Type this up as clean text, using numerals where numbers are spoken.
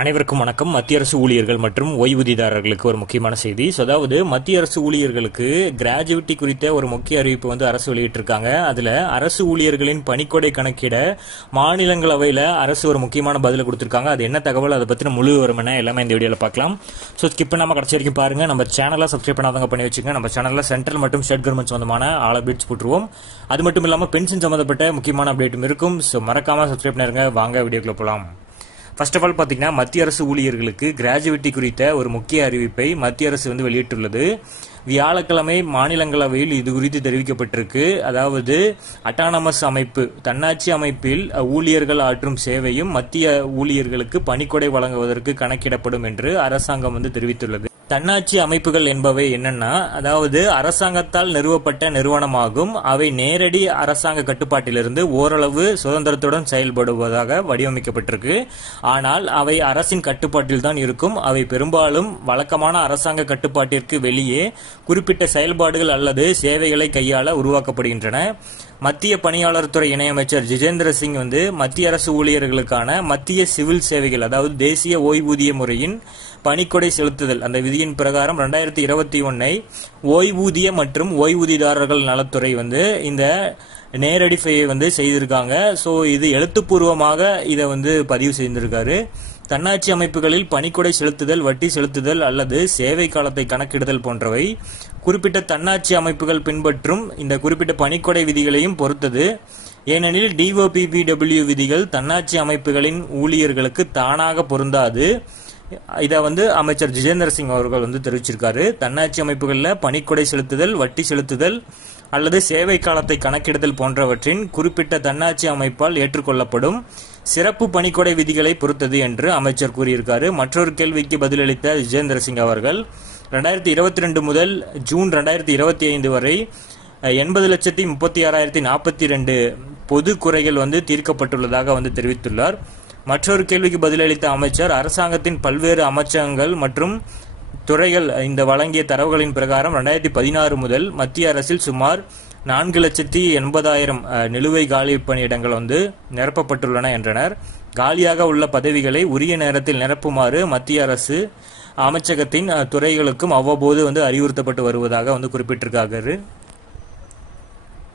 அனைவருக்கும் வணக்கம். மத்திய அரசு ஊழியர்கள் மற்றும் ஓய்வூதியதாரர்களுக்கு ஒரு முக்கியமான செய்தி. அதாவது மத்திய அரசு ஊழியர்களுக்கு கிராஜுவிட்டி குறித்த ஒரு முக்கிய அறிவிப்பு அரசு வெளியிட்டிருக்காங்க. அதுல அரசு ஊழியர்களின் பணிக்கொடை கணக்கிட மாநிலங்களவையில அரசு ஒரு முக்கியமான பதில கொடுத்திருக்காங்க. அது என்ன தகவல், அதை பத்தின முழு விவரம் எல்லாமே இந்த வீடியோல பார்க்கலாம். ஸ்கிப் பண்ணாம கடைசி வரைக்கும் பாருங்க. நம்ம சேனலை சப்ஸ்கிரைப் பண்ணாதவங்க பண்ணி வச்சுங்க. நம்ம சேனல்ல சென்ட்ரல் மற்றும் ஸ்டேட் கவர்மெண்ட் சம்பந்தமான ஆல் அப்டேட்ஸ் போட்டுருவோம். அது மட்டும் இல்லாம பென்ஷன் சம்பந்தப்பட்ட முக்கியமான அப்டேட்டும் இருக்கும். மறக்காம சப்ஸ்கிரைப் பண்ணிருங்க. வாங்க வீடியோக்குள்ள போலாம். ஃபர்ஸ்ட் ஆஃப் ஆல் பார்த்தீங்கன்னா, மத்திய அரசு ஊழியர்களுக்கு கிராஜுவிட்டி குறித்த ஒரு முக்கிய அறிவிப்பை மத்திய அரசு வெளியிட்டுள்ளது. வியாழக்கிழமை மாநிலங்களவையில் இது குறித்து தெரிவிக்கப்பட்டிருக்கு. அதாவது அட்டானமஸ் அமைப்பு, தன்னாட்சி அமைப்பில் ஊழியர்கள் ஆற்றும் சேவையும் மத்திய ஊழியர்களுக்கு பணிக்கொடை வழங்குவதற்கு கணக்கிடப்படும் என்று அரசாங்கம் தெரிவித்துள்ளது. தன்னாட்சி அமைப்புகள் என்பவை என்னன்னா, அதாவது அரசாங்கத்தால் நிறுவப்பட்ட நிறுவனமாகும். அவை நேரடி அரசாங்க கட்டுப்பாட்டிலிருந்து ஓரளவு சுதந்திரத்துடன் செயல்படுவதாக வடிவமைக்கப்பட்டிருக்கு. ஆனால் அவை அரசின் கட்டுப்பாட்டில் தான் இருக்கும். அவை பெரும்பாலும் வழக்கமான அரசாங்க கட்டுப்பாட்டிற்கு வெளியே குறிப்பிட்ட செயல்பாடுகள் அல்லது சேவைகளை கையாள உருவாக்கப்படுகின்றன. மத்திய பணியாளர் துறை இணையமைச்சர் ஜிதேந்திர சிங் மத்திய அரசு ஊழியர்களுக்கான மத்திய சிவில் சேவைகள், அதாவது தேசிய ஓய்வூதிய முறையின் பணிக்கொடை செலுத்துதல் அந்த விதியின் பிரகாரம் 2021 ஓய்வூதிய மற்றும் ஓய்வூதியதாரர்கள் நலத்துறை இந்த நேரடிஃபையை செய்திருக்காங்க. ஸோ இது எழுத்துப்பூர்வமாக இதை பதிவு செய்திருக்காரு. தன்னாட்சி அமைப்புகளில் பணிக்கொடை செலுத்துதல், வட்டி செலுத்துதல் அல்லது சேவை காலத்தை கணக்கிடுதல் போன்றவை குறிப்பிட்ட தன்னாட்சி அமைப்புகள் பின்பற்றும் இந்த குறிப்பிட்ட பணிக்கொடை விதிகளையும் பொறுத்தது. ஏனெனில் டிஓபிபிடபிள்யூ விதிகள் தன்னாட்சி அமைப்புகளின் ஊழியர்களுக்கு தானாக பொருந்தாது. இதை அமைச்சர் ஜிதேந்திர சிங் அவர்கள் தெரிவிச்சிருக்காரு. தன்னாட்சி அமைப்புகளில் பணிக்கொடை செலுத்துதல், வட்டி செலுத்துதல் அல்லது சேவை காலத்தை கணக்கிடுதல் போன்றவற்றின் குறிப்பிட்ட தன்னாட்சி அமைப்பால் ஏற்றுக்கொள்ளப்படும் சிறப்பு பணிக்கொடை விதிகளை பொறுத்தது என்று அமைச்சர் கூறியிருக்காரு. மற்றொரு கேள்விக்கு பதிலளித்த ஜிதேந்திர சிங் அவர்கள் 2022 முதல் ஜூன் 2025 வரை 80,36,042 பொது குறைகள் தீர்க்கப்பட்டுள்ளதாக தெரிவித்துள்ளார். மற்றொரு கேள்விக்கு பதிலளித்த அமைச்சர், அரசாங்கத்தின் பல்வேறு அமைச்சகங்கள் மற்றும் துறைகள் இந்த வழங்கிய தரவுகளின் பிரகாரம் 2016 முதல் மத்திய அரசில் சுமார் 4,80,000 நிலுவை காலி பணியிடங்கள் நிரப்பப்பட்டுள்ளன என்றனர். காலியாக உள்ள பதவிகளை உரிய நேரத்தில் நிரப்புமாறு மத்திய அரசு அமைச்சகத்தின் துறைகளுக்கும் அவ்வப்போது அறிவுறுத்தப்பட்டு வருவதாக குறிப்பிட்டிருக்காரு.